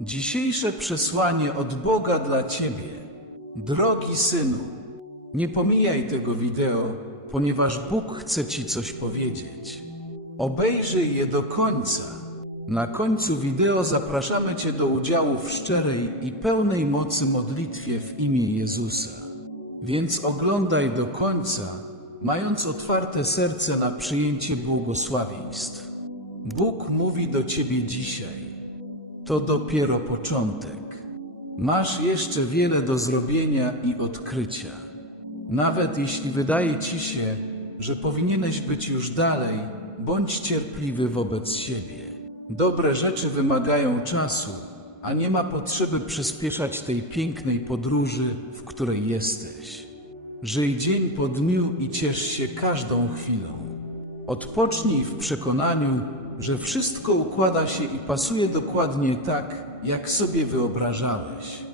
Dzisiejsze przesłanie od Boga dla Ciebie. Drogi synu, nie pomijaj tego wideo, ponieważ Bóg chce Ci coś powiedzieć. Obejrzyj je do końca. Na końcu wideo zapraszamy Cię do udziału w szczerej i pełnej mocy modlitwie w imię Jezusa. Więc oglądaj do końca, mając otwarte serce na przyjęcie błogosławieństw. Bóg mówi do Ciebie dzisiaj. To dopiero początek. Masz jeszcze wiele do zrobienia i odkrycia. Nawet jeśli wydaje ci się, że powinieneś być już dalej, bądź cierpliwy wobec siebie. Dobre rzeczy wymagają czasu, a nie ma potrzeby przyspieszać tej pięknej podróży, w której jesteś. Żyj dzień po dniu i ciesz się każdą chwilą. Odpocznij w przekonaniu, że wszystko układa się i pasuje dokładnie tak, jak sobie wyobrażałeś.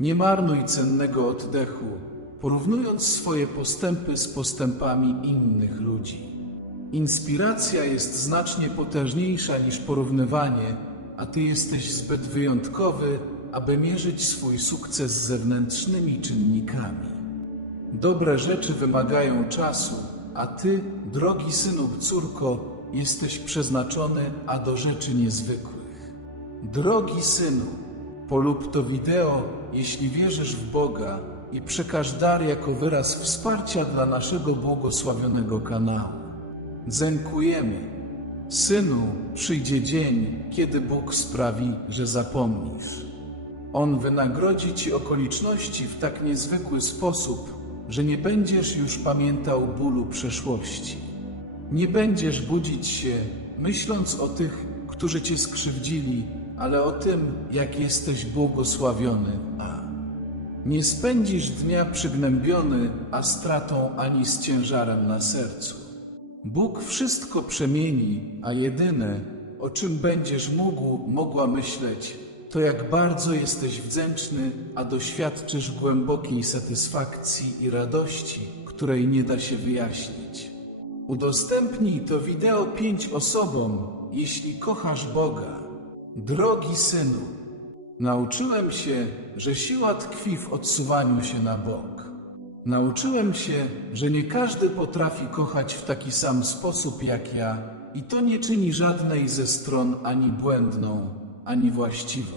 Nie marnuj cennego oddechu, porównując swoje postępy z postępami innych ludzi. Inspiracja jest znacznie potężniejsza niż porównywanie, a ty jesteś zbyt wyjątkowy, aby mierzyć swój sukces zewnętrznymi czynnikami. Dobre rzeczy wymagają czasu, a ty, drogi synu, córko, jesteś przeznaczony, a do rzeczy niezwykłych. Drogi synu, polub to wideo, jeśli wierzysz w Boga i przekaż dar jako wyraz wsparcia dla naszego błogosławionego kanału. Dziękujemy. Synu, przyjdzie dzień, kiedy Bóg sprawi, że zapomnisz. On wynagrodzi ci okoliczności w tak niezwykły sposób, że nie będziesz już pamiętał bólu przeszłości. Nie będziesz budzić się, myśląc o tych, którzy cię skrzywdzili, ale o tym, jak jesteś błogosławiony. A nie spędzisz dnia przygnębiony, a stratą ani z ciężarem na sercu. Bóg wszystko przemieni, a jedyne, o czym będziesz mógł, mogła myśleć, to jak bardzo jesteś wdzięczny, a doświadczysz głębokiej satysfakcji i radości, której nie da się wyjaśnić. Udostępnij to wideo pięć osobom, jeśli kochasz Boga. Drogi synu, nauczyłem się, że siła tkwi w odsuwaniu się na bok. Nauczyłem się, że nie każdy potrafi kochać w taki sam sposób jak ja, i to nie czyni żadnej ze stron ani błędną, ani właściwą.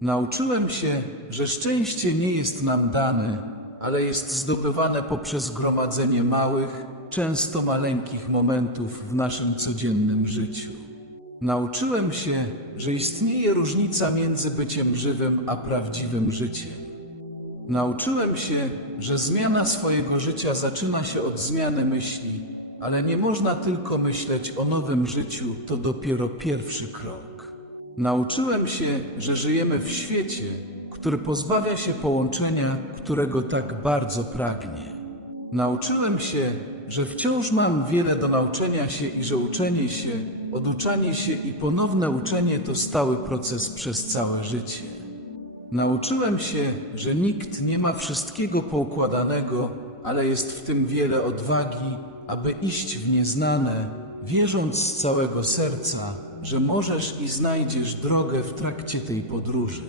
Nauczyłem się, że szczęście nie jest nam dane, ale jest zdobywane poprzez gromadzenie małych, często maleńkich momentów w naszym codziennym życiu. Nauczyłem się, że istnieje różnica między byciem żywym a prawdziwym życiem. Nauczyłem się, że zmiana swojego życia zaczyna się od zmiany myśli, ale nie można tylko myśleć o nowym życiu, to dopiero pierwszy krok. Nauczyłem się, że żyjemy w świecie, który pozbawia się połączenia, którego tak bardzo pragnie. Nauczyłem się, że wciąż mam wiele do nauczenia się i że uczenie się, oduczanie się i ponowne uczenie to stały proces przez całe życie. Nauczyłem się, że nikt nie ma wszystkiego poukładanego, ale jest w tym wiele odwagi, aby iść w nieznane, wierząc z całego serca, że możesz i znajdziesz drogę w trakcie tej podróży.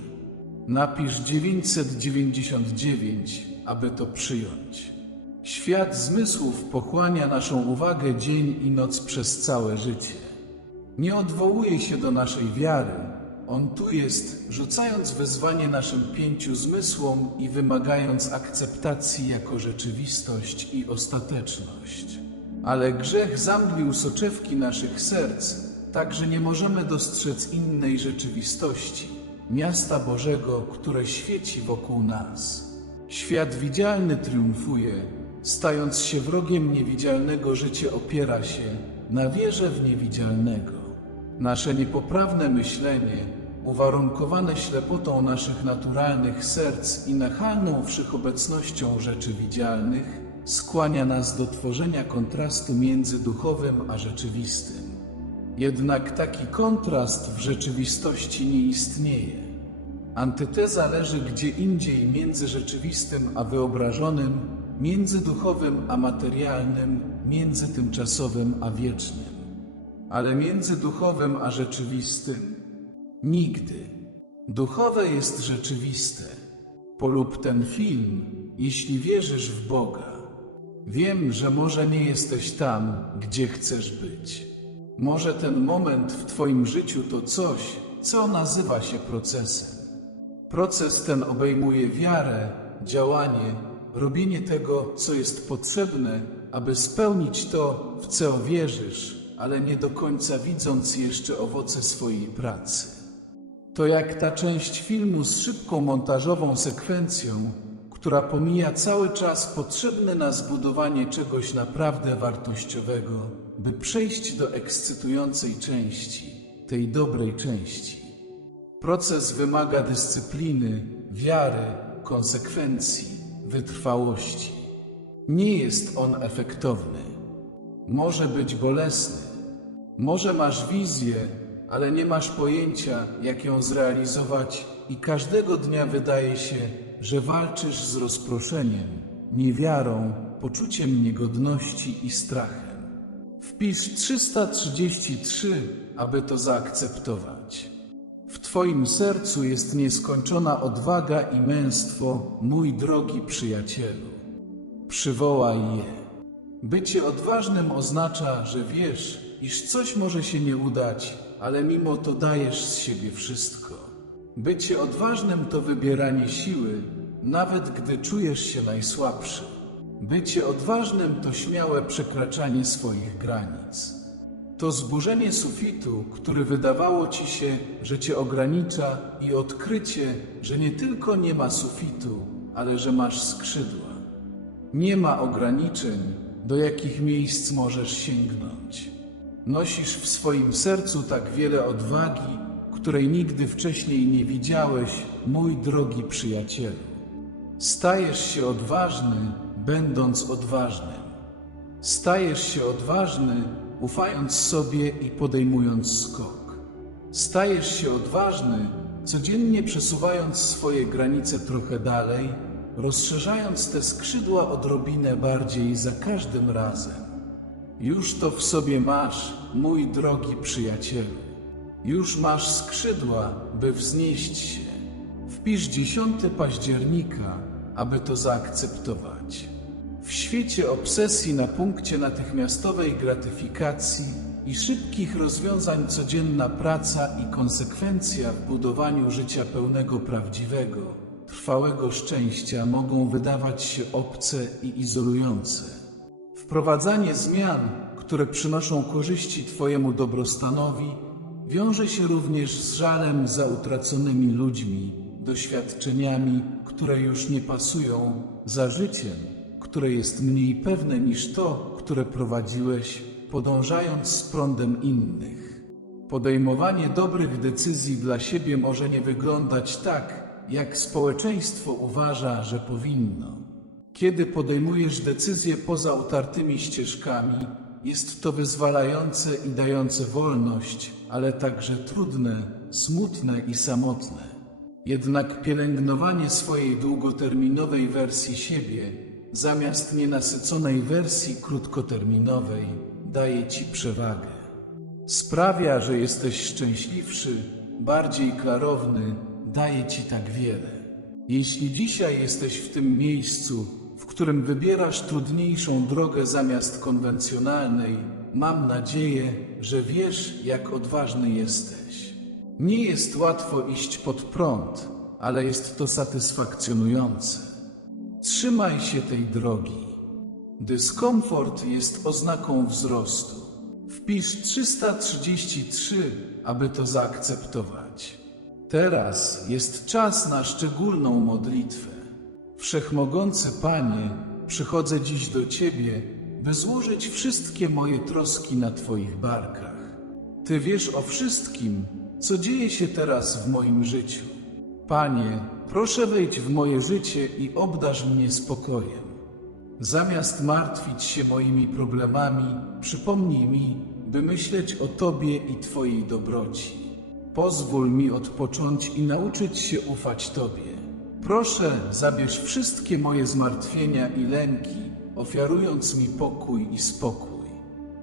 Napisz 999, aby to przyjąć. Świat zmysłów pochłania naszą uwagę dzień i noc przez całe życie. Nie odwołuje się do naszej wiary. On tu jest, rzucając wyzwanie naszym pięciu zmysłom i wymagając akceptacji jako rzeczywistość i ostateczność. Ale grzech zamglił soczewki naszych serc, tak że nie możemy dostrzec innej rzeczywistości, miasta Bożego, które świeci wokół nas. Świat widzialny triumfuje, stając się wrogiem niewidzialnego, życie opiera się na wierze w niewidzialnego. Nasze niepoprawne myślenie, uwarunkowane ślepotą naszych naturalnych serc i nachalną wszechobecnością rzeczy widzialnych, skłania nas do tworzenia kontrastu między duchowym a rzeczywistym. Jednak taki kontrast w rzeczywistości nie istnieje. Antyteza leży gdzie indziej między rzeczywistym a wyobrażonym, między duchowym a materialnym, między tymczasowym a wiecznym. Ale między duchowym a rzeczywistym nigdy. Duchowe jest rzeczywiste. Polub ten film, jeśli wierzysz w Boga. Wiem, że może nie jesteś tam, gdzie chcesz być. Może ten moment w Twoim życiu to coś, co nazywa się procesem. Proces ten obejmuje wiarę, działanie, robienie tego, co jest potrzebne, aby spełnić to, w co wierzysz, ale nie do końca widząc jeszcze owoce swojej pracy. To jak ta część filmu z szybką montażową sekwencją, która pomija cały czas potrzebny na zbudowanie czegoś naprawdę wartościowego, by przejść do ekscytującej części, tej dobrej części. Proces wymaga dyscypliny, wiary, konsekwencji, wytrwałości. Nie jest on efektowny. Może być bolesny. Może masz wizję, ale nie masz pojęcia, jak ją zrealizować, i każdego dnia wydaje się, że walczysz z rozproszeniem, niewiarą, poczuciem niegodności i strachem. Wpisz 333, aby to zaakceptować. W Twoim sercu jest nieskończona odwaga i męstwo, mój drogi przyjacielu. Przywołaj je. Bycie odważnym oznacza, że wiesz, iż coś może się nie udać, ale mimo to dajesz z siebie wszystko. Bycie odważnym to wybieranie siły, nawet gdy czujesz się najsłabszy. Bycie odważnym to śmiałe przekraczanie swoich granic. To zburzenie sufitu, który wydawało ci się, że cię ogranicza, i odkrycie, że nie tylko nie ma sufitu, ale że masz skrzydła. Nie ma ograniczeń, do jakich miejsc możesz sięgnąć. Nosisz w swoim sercu tak wiele odwagi, której nigdy wcześniej nie widziałeś, mój drogi przyjacielu. Stajesz się odważny, będąc odważnym. Stajesz się odważny, ufając sobie i podejmując skok. Stajesz się odważny, codziennie przesuwając swoje granice trochę dalej, rozszerzając te skrzydła odrobinę bardziej za każdym razem. Już to w sobie masz, mój drogi przyjacielu. Już masz skrzydła, by wznieść się. Wpisz 10 października, aby to zaakceptować. W świecie obsesji na punkcie natychmiastowej gratyfikacji i szybkich rozwiązań codzienna praca i konsekwencja w budowaniu życia pełnego prawdziwego, trwałego szczęścia mogą wydawać się obce i izolujące. Wprowadzanie zmian, które przynoszą korzyści Twojemu dobrostanowi, wiąże się również z żalem za utraconymi ludźmi, doświadczeniami, które już nie pasują, za życiem, które jest mniej pewne niż to, które prowadziłeś, podążając z prądem innych. Podejmowanie dobrych decyzji dla siebie może nie wyglądać tak, jak społeczeństwo uważa, że powinno. Kiedy podejmujesz decyzje poza utartymi ścieżkami, jest to wyzwalające i dające wolność, ale także trudne, smutne i samotne. Jednak pielęgnowanie swojej długoterminowej wersji siebie, zamiast nienasyconej wersji krótkoterminowej, daje ci przewagę. Sprawia, że jesteś szczęśliwszy, bardziej klarowny, daje ci tak wiele. Jeśli dzisiaj jesteś w tym miejscu, w którym wybierasz trudniejszą drogę zamiast konwencjonalnej, mam nadzieję, że wiesz, jak odważny jesteś. Nie jest łatwo iść pod prąd, ale jest to satysfakcjonujące. Trzymaj się tej drogi. Dyskomfort jest oznaką wzrostu. Wpisz 333, aby to zaakceptować. Teraz jest czas na szczególną modlitwę. Wszechmogący Panie, przychodzę dziś do Ciebie, by złożyć wszystkie moje troski na Twoich barkach. Ty wiesz o wszystkim, co dzieje się teraz w moim życiu. Panie, proszę wejdź w moje życie i obdarz mnie spokojem. Zamiast martwić się moimi problemami, przypomnij mi, by myśleć o Tobie i Twojej dobroci. Pozwól mi odpocząć i nauczyć się ufać Tobie. Proszę, zabierz wszystkie moje zmartwienia i lęki, ofiarując mi pokój i spokój.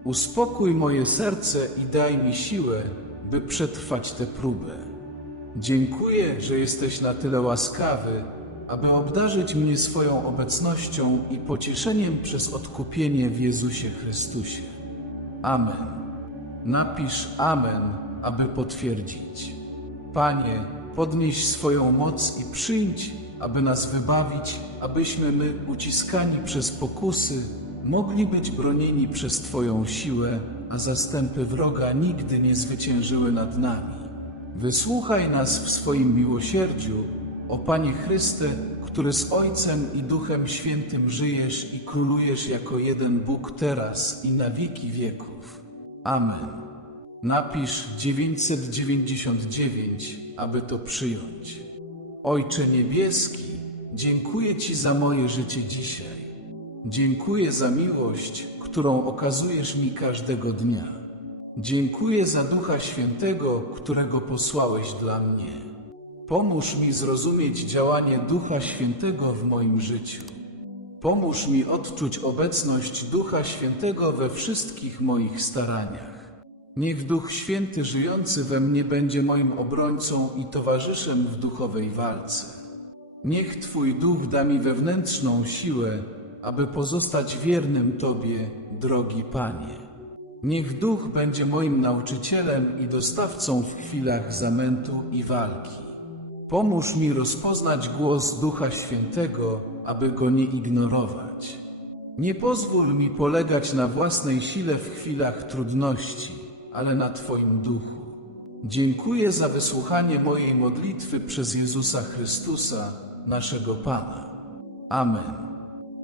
Uspokój moje serce i daj mi siłę, by przetrwać tę próbę. Dziękuję, że jesteś na tyle łaskawy, aby obdarzyć mnie swoją obecnością i pocieszeniem przez odkupienie w Jezusie Chrystusie. Amen. Napisz Amen, aby potwierdzić. Panie, podnieś swoją moc i przyjdź, aby nas wybawić, abyśmy my, uciskani przez pokusy, mogli być bronieni przez Twoją siłę, a zastępy wroga nigdy nie zwyciężyły nad nami. Wysłuchaj nas w swoim miłosierdziu, o Panie Chryste, który z Ojcem i Duchem Świętym żyjesz i królujesz jako jeden Bóg teraz i na wieki wieków. Amen. Napisz 999, aby to przyjąć. Ojcze Niebieski, dziękuję Ci za moje życie dzisiaj. Dziękuję za miłość, którą okazujesz mi każdego dnia. Dziękuję za Ducha Świętego, którego posłałeś dla mnie. Pomóż mi zrozumieć działanie Ducha Świętego w moim życiu. Pomóż mi odczuć obecność Ducha Świętego we wszystkich moich staraniach. Niech Duch Święty żyjący we mnie będzie moim obrońcą i towarzyszem w duchowej walce. Niech Twój Duch da mi wewnętrzną siłę, aby pozostać wiernym Tobie, drogi Panie. Niech Duch będzie moim nauczycielem i dostawcą w chwilach zamętu i walki. Pomóż mi rozpoznać głos Ducha Świętego, aby go nie ignorować. Nie pozwól mi polegać na własnej sile w chwilach trudności, ale na Twoim duchu. Dziękuję za wysłuchanie mojej modlitwy przez Jezusa Chrystusa, naszego Pana. Amen.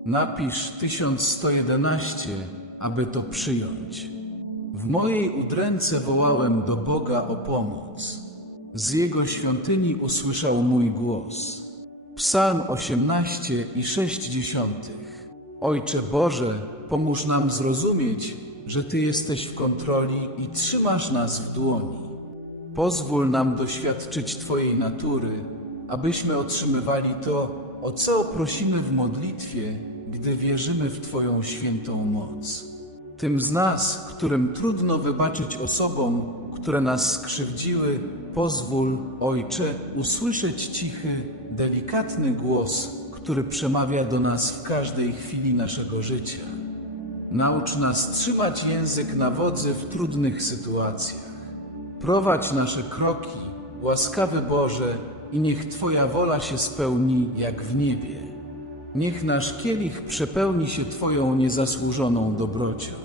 Napisz 1111, aby to przyjąć. W mojej udręce wołałem do Boga o pomoc. Z Jego świątyni usłyszał mój głos. Psalm 18 i 60. Ojcze Boże, pomóż nam zrozumieć, że Ty jesteś w kontroli i trzymasz nas w dłoni. Pozwól nam doświadczyć Twojej natury, abyśmy otrzymywali to, o co prosimy w modlitwie, gdy wierzymy w Twoją świętą moc. Tym z nas, którym trudno wybaczyć osobom, które nas skrzywdziły, pozwól, Ojcze, usłyszeć cichy, delikatny głos, który przemawia do nas w każdej chwili naszego życia. Naucz nas trzymać język na wodzy w trudnych sytuacjach. Prowadź nasze kroki, łaskawy Boże, i niech Twoja wola się spełni jak w niebie. Niech nasz kielich przepełni się Twoją niezasłużoną dobrocią.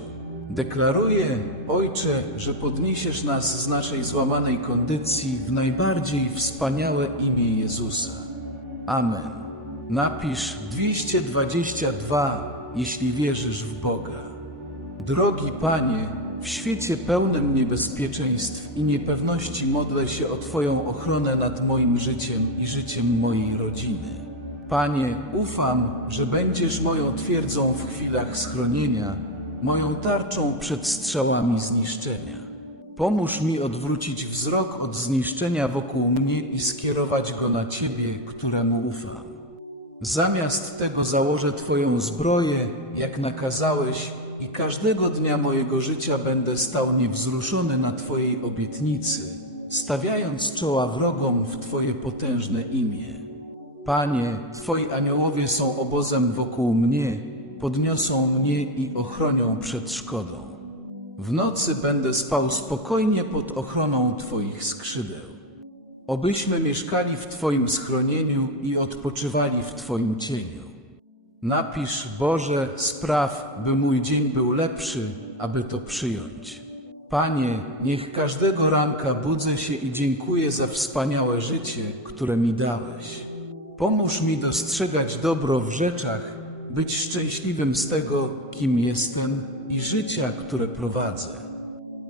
Deklaruję, Ojcze, że podniesiesz nas z naszej złamanej kondycji w najbardziej wspaniałe imię Jezusa. Amen. Napisz 222, jeśli wierzysz w Boga. Drogi Panie, w świecie pełnym niebezpieczeństw i niepewności modlę się o Twoją ochronę nad moim życiem i życiem mojej rodziny. Panie, ufam, że będziesz moją twierdzą w chwilach schronienia, moją tarczą przed strzałami zniszczenia. Pomóż mi odwrócić wzrok od zniszczenia wokół mnie i skierować go na Ciebie, któremu ufam. Zamiast tego założę Twoją zbroję, jak nakazałeś, i każdego dnia mojego życia będę stał niewzruszony na Twojej obietnicy, stawiając czoła wrogom w Twoje potężne imię. Panie, Twoi aniołowie są obozem wokół mnie, podniosą mnie i ochronią przed szkodą. W nocy będę spał spokojnie pod ochroną Twoich skrzydeł. Obyśmy mieszkali w Twoim schronieniu i odpoczywali w Twoim cieniu. Napisz, Boże, spraw, by mój dzień był lepszy, aby to przyjąć. Panie, niech każdego ranka budzę się i dziękuję za wspaniałe życie, które mi dałeś. Pomóż mi dostrzegać dobro w rzeczach, być szczęśliwym z tego, kim jestem i życia, które prowadzę.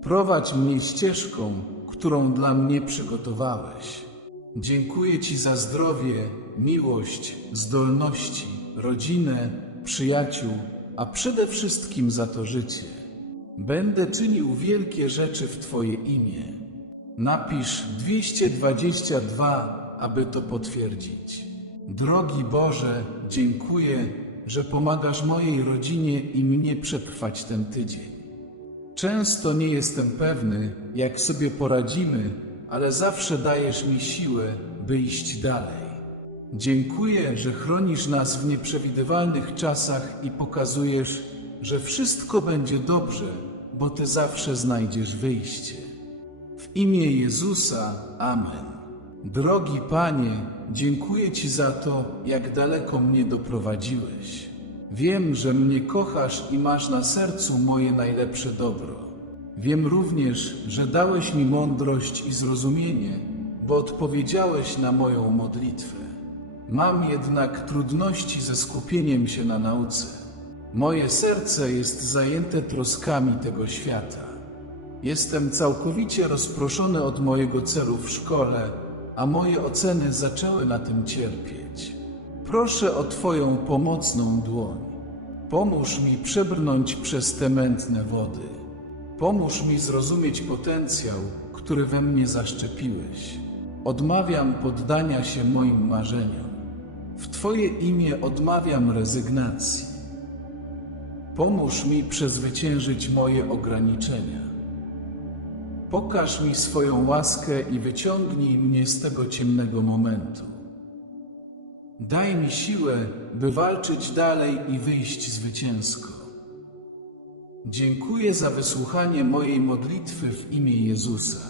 Prowadź mnie ścieżką, którą dla mnie przygotowałeś. Dziękuję Ci za zdrowie, miłość, zdolności, rodzinę, przyjaciół, a przede wszystkim za to życie. Będę czynił wielkie rzeczy w Twoje imię. Napisz 222, aby to potwierdzić. Drogi Boże, dziękuję, że pomagasz mojej rodzinie i mnie przetrwać ten tydzień. Często nie jestem pewny, jak sobie poradzimy, ale zawsze dajesz mi siłę, by iść dalej. Dziękuję, że chronisz nas w nieprzewidywalnych czasach i pokazujesz, że wszystko będzie dobrze, bo Ty zawsze znajdziesz wyjście. W imię Jezusa, Amen. Drogi Panie, dziękuję Ci za to, jak daleko mnie doprowadziłeś. Wiem, że mnie kochasz i masz na sercu moje najlepsze dobro. Wiem również, że dałeś mi mądrość i zrozumienie, bo odpowiedziałeś na moją modlitwę. Mam jednak trudności ze skupieniem się na nauce. Moje serce jest zajęte troskami tego świata. Jestem całkowicie rozproszony od mojego celu w szkole, a moje oceny zaczęły na tym cierpieć. Proszę o Twoją pomocną dłoń. Pomóż mi przebrnąć przez te mętne wody. Pomóż mi zrozumieć potencjał, który we mnie zaszczepiłeś. Odmawiam poddania się moim marzeniom. W Twoje imię odmawiam rezygnacji. Pomóż mi przezwyciężyć moje ograniczenia. Pokaż mi swoją łaskę i wyciągnij mnie z tego ciemnego momentu. Daj mi siłę, by walczyć dalej i wyjść zwycięsko. Dziękuję za wysłuchanie mojej modlitwy w imię Jezusa.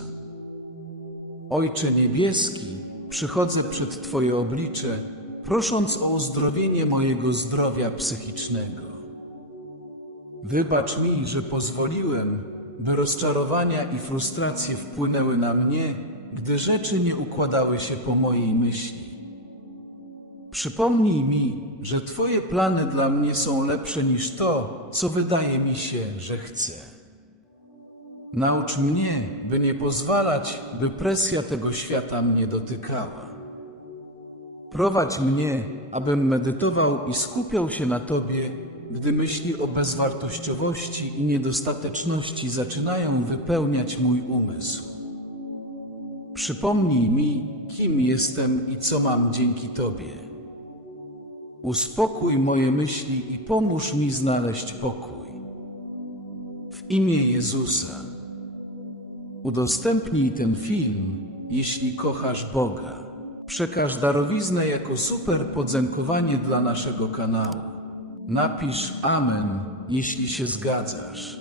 Ojcze Niebieski, przychodzę przed Twoje oblicze, prosząc o uzdrowienie mojego zdrowia psychicznego. Wybacz mi, że pozwoliłem, rozczarowania i frustracje wpłynęły na mnie, gdy rzeczy nie układały się po mojej myśli. Przypomnij mi, że Twoje plany dla mnie są lepsze niż to, co wydaje mi się, że chcę. Naucz mnie, by nie pozwalać, by presja tego świata mnie dotykała. Prowadź mnie, abym medytował i skupiał się na Tobie, gdy myśli o bezwartościowości i niedostateczności zaczynają wypełniać mój umysł. Przypomnij mi, kim jestem i co mam dzięki Tobie. Uspokój moje myśli i pomóż mi znaleźć pokój. W imię Jezusa. Udostępnij ten film, jeśli kochasz Boga. Przekaż darowiznę jako super podziękowanie dla naszego kanału. Napisz Amen, jeśli się zgadzasz.